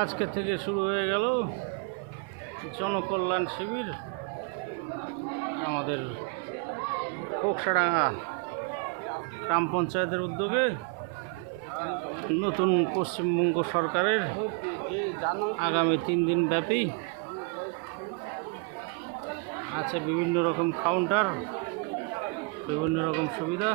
আজকে থেকে শুরু হয়ে গেল জনকল্যাণ শিবির আমাদের খোকসাডাঙ্গা গ্রাম পঞ্চায়েতের উদ্যোগে। নতুন পশ্চিমবঙ্গ সরকারের আগামী 3 দিন ব্যাপী আছে বিভিন্ন রকম কাউন্টার, বিভিন্ন রকম সুবিধা।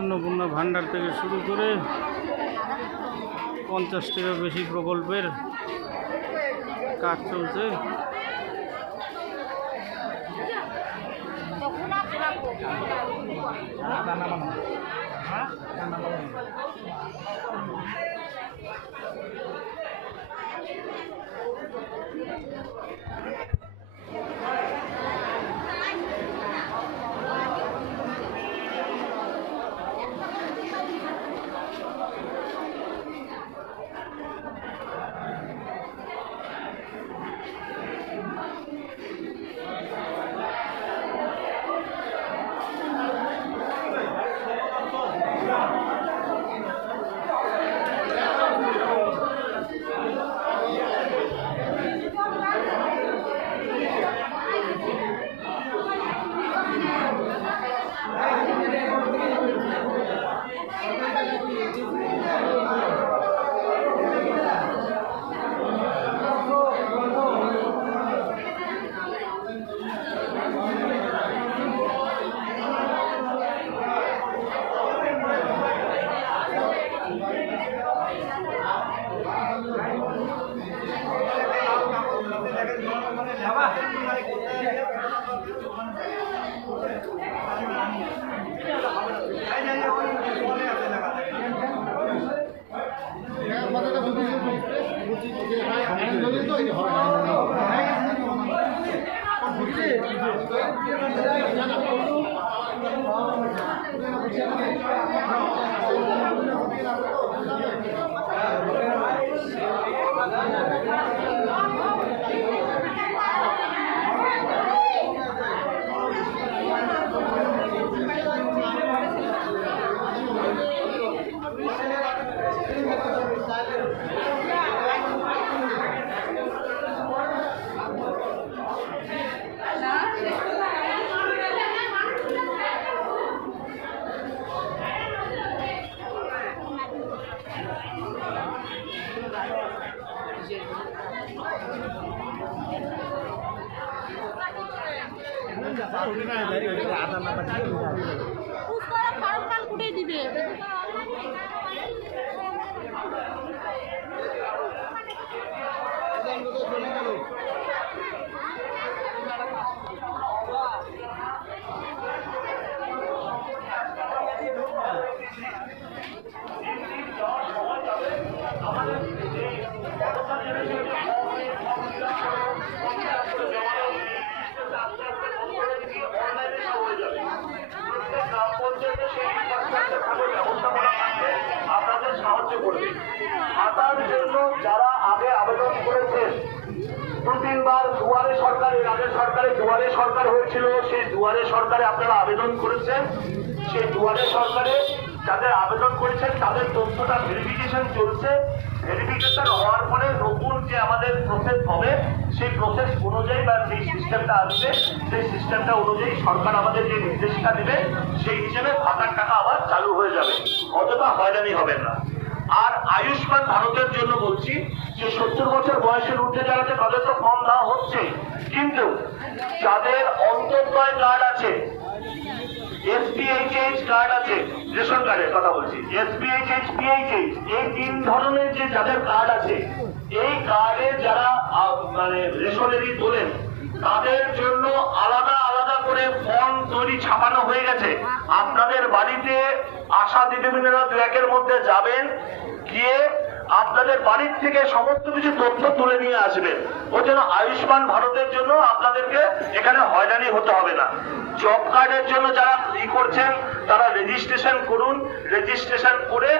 অন্নপূর্ণা ভান্ডার থেকে শুরু করে 50টিরও বেশি প্রকল্পের কাজ চলছে। कुठे दिवे আপনাদের সাহায্য করবে। খাতার জন্য যারা আগে আবেদন করেছেন, 2-3 বার দুয়ারে সরকারের আগের সরকারে দুয়ারে সরকার হয়েছিল, সেই দুয়ারে সরকারে আপনারা আবেদন করেছেন। সেই দুয়ারে সরকারে যাদের আবেদন করেছেন তাদের তথ্যটা ভেরিফিকেশন চলছে। ভেরিফিকেশন হওয়ার পরে নতুন যে আমাদের প্রসেস হবে, সেই প্রসেস অনুযায়ী বা যে সিস্টেমটা আসবে, সেই সিস্টেমটা অনুযায়ী সরকার আমাদের যে নির্দেশিকা দেবে, সেই হিসেবে ভাতার টাকা আবার চালু হয়ে যাবে। অতটা হয়রানি হবেন না। আর আয়ুষ্মান ভারতের জন্য বলছি যে 70 বছর বয়সের ঊর্ধ্বে যারা আছে তাদের তো ফর্ম দেওয়া হচ্ছে, কিন্তু যাদের অন্তর্দয় কার্ড আছে, SPHH কার্ড আছে, রেশন কার্ডের কথা বলছি, SPHH, PHH, এই 3 ধরনের যে যাদের কার্ড আছে, এই কার্ডে যারা মানে রেশনেরই তোলেন, তাদের জন্য আলাদা আলাদা করে ছাপানো হয়ে গেছে। আপনাদের বাড়িতে আশা দিদিমণিরা দু একের মধ্যে যাবেন, গিয়ে আপনাদের বাড়ির থেকে সমস্ত কিছু তথ্য তুলে নিয়ে আসবেন। ওই জন্য আয়ুষ্মান ভারতের জন্য আপনাদেরকে এখানে হয়রানি হতে হবে না। জব কার্ডের জন্য যারা করছেন তারা রেজিস্ট্রেশন করুন, রেজিস্ট্রেশন করে